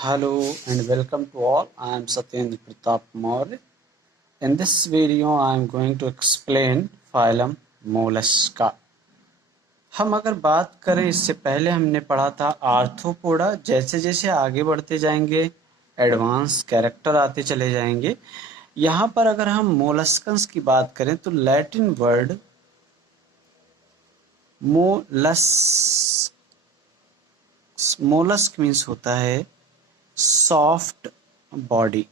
Hello and welcome to all. I am Satyendra Pratap Maurya. In this video, I am going to explain phylum Mollusca. हम अगर बात करें, इससे पहले हमने पढ़ा था आर्थ्रोपोडा। जैसे जैसे आगे बढ़ते जाएंगे एडवांस कैरेक्टर आते चले जाएंगे। यहाँ पर अगर हम मोलस्कन्स की बात करें तो लैटिन वर्ड मोलस्क मीन्स होता है सॉफ्ट बॉडी,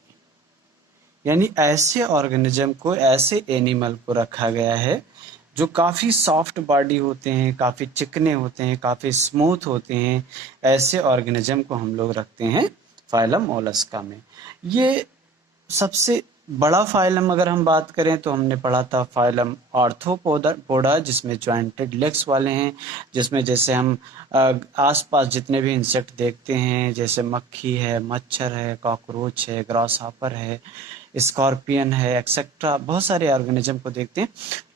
यानी ऐसे ऑर्गेनिज्म को, ऐसे एनिमल को रखा गया है जो काफ़ी सॉफ्ट बॉडी होते हैं, काफ़ी चिकने होते हैं, काफ़ी स्मूथ होते हैं। ऐसे ऑर्गेनिज्म को हम लोग रखते हैं फाइलम मोलस्का में। ये सबसे बड़ा फाइलम अगर हम बात करें तो हमने पढ़ा था फाइलम आर्थ्रोपोडा, जिसमें जॉइंटेड लेग्स वाले हैं, जिसमें जैसे हम आसपास जितने भी इंसेक्ट देखते हैं, जैसे मक्खी है, मच्छर है, कॉकरोच है, ग्रासहॉपर है, स्कॉर्पियन है, एक्सेट्रा, बहुत सारे ऑर्गेनिज्म को देखते हैं।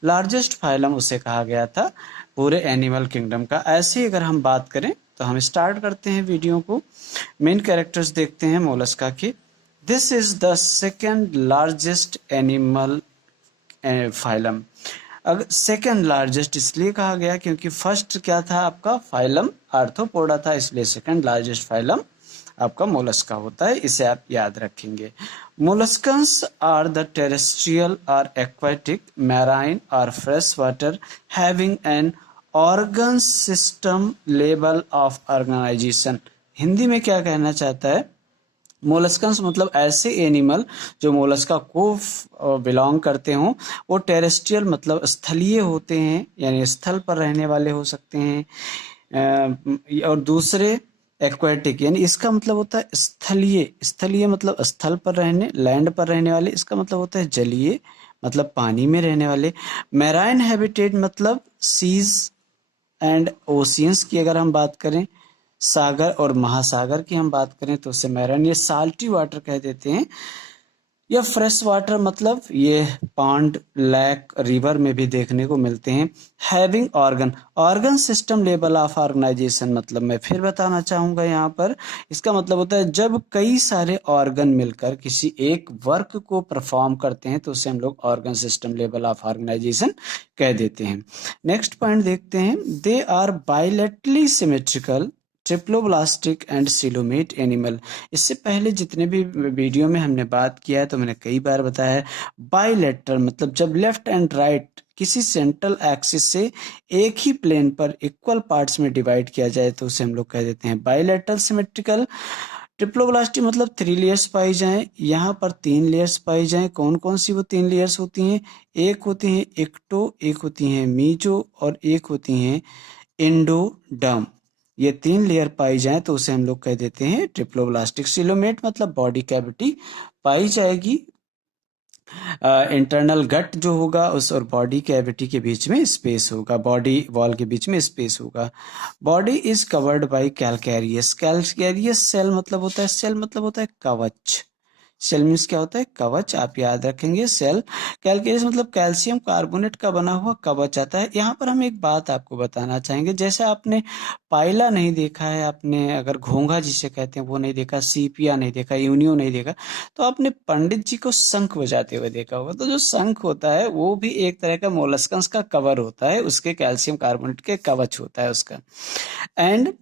लार्जेस्ट फाइलम उसे कहा गया था पूरे एनिमल किंगडम का। ऐसे ही अगर हम बात करें तो हम स्टार्ट करते हैं वीडियो को। मेन कैरेक्टर्स देखते हैं मोलस्का के। This is the second largest animal phylum. अगर सेकेंड लार्जेस्ट इसलिए कहा गया क्योंकि फर्स्ट क्या था आपका, फाइलम आर्थ्रोपोडा था, इसलिए सेकेंड लार्जेस्ट फाइलम आपका मोलस्का होता है। इसे आप याद रखेंगे। मोलस्कन्स आर द टेरेस्ट्रियल और एक्वाटिक, मैराइन और fresh water having an organ system level of organisation. Hindi में क्या कहना चाहता है, मोलस्कन्स मतलब ऐसे एनिमल जो मोलस्का को बिलोंग करते हों। वो टेरेस्ट्रियल मतलब स्थलीय होते हैं, यानी स्थल पर रहने वाले हो सकते हैं। और दूसरे एक्वेटिक, यानी इसका मतलब होता है स्थलीय। स्थलीय मतलब स्थल पर रहने, लैंड पर रहने वाले। इसका मतलब होता है जलीय, मतलब पानी में रहने वाले। मैराइन हैबिटेट मतलब सीज एंड ओशियंस की अगर हम बात करें, सागर और महासागर की हम बात करें तो उसे मैराइन, ये साल्टी वाटर कह देते हैं। या फ्रेश वाटर मतलब ये पांड, लैक, रिवर में भी देखने को मिलते हैं। Having organ system level of organisation मतलब मैं फिर बताना चाहूंगा यहाँ पर, इसका मतलब होता है जब कई सारे ऑर्गन मिलकर किसी एक वर्क को परफॉर्म करते हैं तो उसे हम लोग organ system level of organisation कह देते हैं। नेक्स्ट पॉइंट देखते हैं। They are bilaterally symmetrical, triploblastic and coelomate animal. इससे पहले जितने भी वीडियो में हमने बात किया है तो मैंने कई बार बताया है, बाइलेटरल मतलब जब लेफ्ट एंड राइट किसी सेंट्रल एक्सिस से एक ही प्लेन पर इक्वल पार्ट्स में डिवाइड किया जाए तो उसे हम लोग कह देते हैं बाइलेटरल सिमेट्रिकल। ट्रिप्लोब्लास्टी मतलब 3 लेयर्स पाई जाएं, यहाँ पर 3 लेयर्स पाई जाएं। कौन कौन सी वो 3 लेयर्स होती हैं? एक होती हैं एक्टो, एक होती हैं मीजो और एक होती हैं एंडोडर्म। ये 3 लेयर पाई जाए तो उसे हम लोग कह देते हैं ट्रिप्लोब्लास्टिक। सिलोमेट मतलब बॉडी कैविटी पाई जाएगी, इंटरनल गट जो होगा उस और बॉडी कैविटी के बीच में स्पेस होगा, बॉडी वॉल के बीच में स्पेस होगा। Body is covered by calcareous. Calcareous cell मतलब होता है, सेल मतलब होता है कवच। सेल मीन्स क्या होता है? कवच। आप याद रखेंगे सेल। कैलकेरियस मतलब कैल्शियम कार्बोनेट का बना हुआ कवच आता है। यहाँ पर हम एक बात आपको बताना चाहेंगे, जैसे आपने पाइला नहीं देखा है, आपने अगर घोंघा जिसे कहते हैं वो नहीं देखा, सीपिया नहीं देखा, यूनियो नहीं देखा, तो आपने पंडित जी को शंख बजाते हुए देखा होगा। तो जो शंख होता है वो भी एक तरह का मोलस्कन्स का कवर होता है, उसके कैल्शियम कार्बोनेट के कवच होता है उसका। And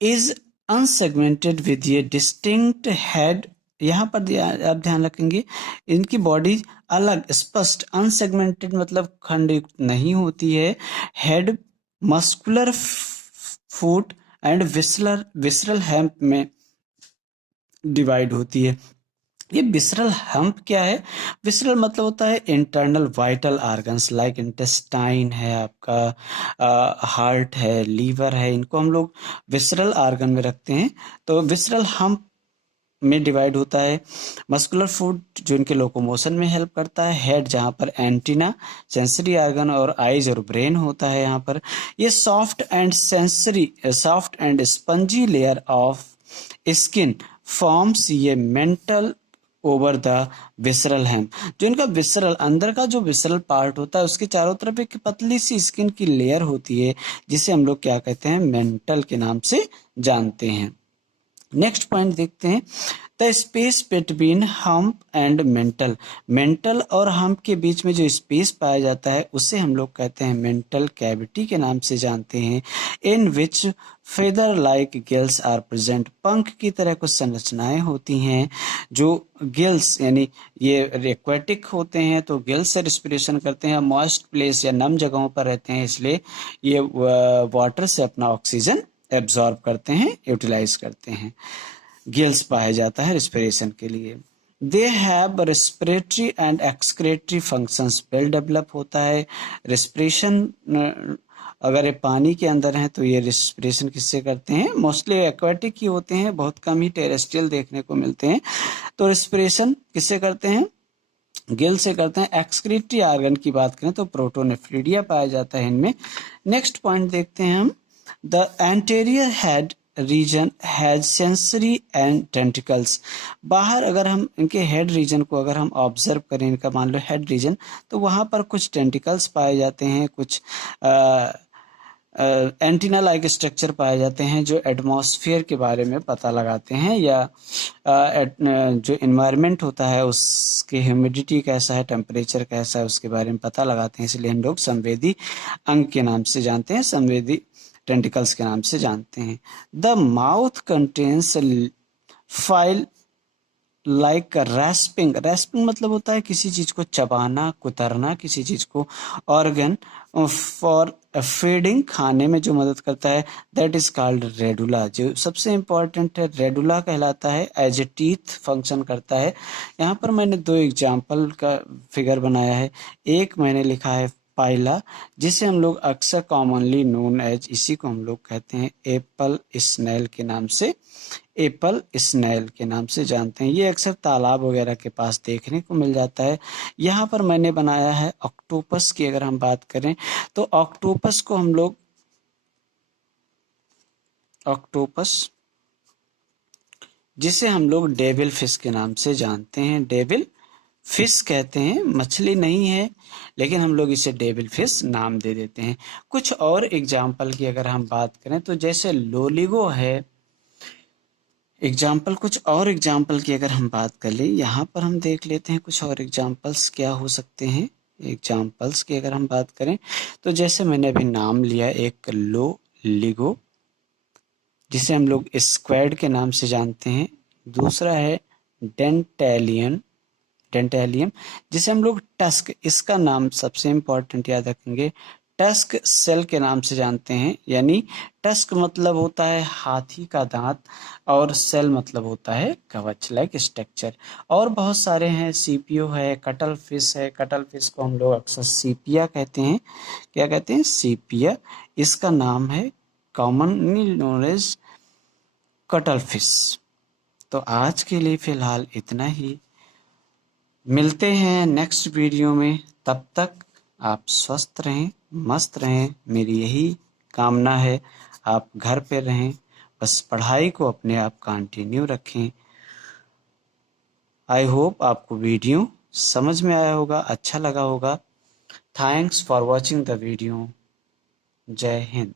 is unsegmented with A distinct head. यहाँ पर आप ध्यान रखेंगे इनकी बॉडी अलग, स्पष्ट, अनसेगमेंटेड मतलब खंडयुक्त नहीं होती है। Head muscular foot and visceral hemp में डिवाइड होती है। ये विसरल हम्प क्या है? विसरल मतलब होता है internal vital organs, like intestine है आपका, हार्ट है, लीवर है, इनको हम लोग विसरल ऑर्गन में रखते हैं। तो विसरल हम्प में डिवाइड होता है। मस्कुलर फूड जो इनके लोकोमोशन में हेल्प करता है। हेड जहाँ पर एंटीना, सेंसरी ऑर्गन और आइज और ब्रेन होता है यहाँ पर। ये soft and spongy layer of skin forms ये मेंटल ओवर द विसरल हेम। जो इनका विसरल अंदर का जो विसरल पार्ट होता है उसके चारों तरफ एक पतली सी स्किन की लेयर होती है जिसे हम लोग क्या कहते हैं? मेंटल के नाम से जानते हैं। नेक्स्ट पॉइंट देखते हैं, the space between hump and mental. Mental और हम्प के बीच में जो स्पेस पाया जाता है उसे हम लोग कहते हैं मेंटल कैविटी के नाम से जानते हैं। In which feather like gills are present. पंख की तरह कुछ संरचनाएं होती हैं जो गिल्स यानी ये एक्वेटिक होते हैं तो गिल्स से रिस्पिरेशन करते हैं, मॉइस्ट प्लेस या नम जगहों पर रहते हैं, इसलिए ये वाटर से अपना ऑक्सीजन एब्जॉर्ब करते हैं, यूटिलाइज करते हैं। गिल्स पाया जाता है रिस्पिरेशन के लिए। They have respiratory and excretory functions. Well develop होता है रिस्पिरेशन। अगर ये पानी के अंदर हैं तो ये रिस्पिरेशन किससे करते हैं, मोस्टली एक्वाटिक ही होते हैं, बहुत कम ही टेरेस्ट्रियल देखने को मिलते हैं। तो रिस्पिरेशन किससे करते हैं, गिल से करते हैं। एक्सक्रीटरी ऑर्गन की बात करें तो प्रोटोनेफ्रिडिया पाया जाता है इनमें। नेक्स्ट पॉइंट देखते हैं हम, the anterior head region has sensory and tentacles. बाहर अगर हम इनके हेड रीजन को अगर हम ऑब्जर्व करें, इनका मान लो हेड रीजन, तो वहाँ पर कुछ टेंटिकल्स पाए जाते हैं, कुछ एंटीना लाइक स्ट्रक्चर पाए जाते हैं जो एटमॉस्फेयर के बारे में पता लगाते हैं, या जो इन्वायरमेंट होता है उसके ह्यूमिडिटी कैसा है, टेम्परेचर कैसा है, उसके बारे में पता लगाते हैं। इसलिए हम लोग संवेदी अंग के नाम से जानते हैं, संवेदी टेंटिकल्स के नाम से जानते हैं। The mouth contains file like रैस्पिंग। रैस्पिंग मतलब होता है किसी चीज को चबाना, कुतरना, किसी चीज को। ऑर्गन फॉर फीडिंग, खाने में जो मदद करता है, दैट इज कॉल्ड रेडुला। जो सबसे इंपॉर्टेंट है रेडुला कहलाता है, एज ए टीथ फंक्शन करता है। यहाँ पर मैंने दो एग्जाम्पल का फिगर बनाया है। एक मैंने लिखा है पाइला, जिसे हम लोग अक्सर कॉमनली नोन एज, इसी को हम लोग कहते हैं एप्पल स्नेल के नाम से, एप्पल स्नेल के नाम से जानते हैं। ये अक्सर तालाब वगैरह के पास देखने को मिल जाता है। यहाँ पर मैंने बनाया है ऑक्टोपस की। अगर हम बात करें तो ऑक्टोपस को हम लोग, ऑक्टोपस जिसे हम लोग डेविल फिश के नाम से जानते हैं, डेविल फिश कहते हैं, मछली नहीं है लेकिन हम लोग इसे डेविल फिश नाम दे देते हैं। कुछ और एग्जाम्पल की अगर हम बात करें तो जैसे लोलिगो है एग्जाम्पल, कुछ और एग्जाम्पल की अगर हम बात कर लें, यहाँ पर हम देख लेते हैं कुछ और एग्जाम्पल्स क्या हो सकते हैं। एग्जाम्पल्स की अगर हम बात करें तो जैसे मैंने अभी नाम लिया एक लोलिगो, जिसे हम लोग स्क्वैड के नाम से जानते हैं। दूसरा है डेंटेलियन, डेंटेलियम, जिसे हम लोग टस्क, इसका नाम सबसे इम्पोर्टेंट याद रखेंगे, टस्क सेल के नाम से जानते हैं। यानी टस्क मतलब होता है हाथी का दांत और सेल मतलब होता है कवच लाइक स्ट्रक्चर। और बहुत सारे हैं, सीपीओ है, कटल फिश है, कटल फिश को हम लोग अक्सर सीपिया कहते हैं। क्या कहते हैं, सीपिया। इसका नाम है commonly known as cuttlefish. तो आज के लिए फिलहाल इतना ही, मिलते हैं नेक्स्ट वीडियो में। तब तक आप स्वस्थ रहें, मस्त रहें, मेरी यही कामना है। आप घर पे रहें, बस पढ़ाई को अपने आप कंटिन्यू रखें। आई होप आपको वीडियो समझ में आया होगा, अच्छा लगा होगा। Thanks for watching the video. जय हिंद।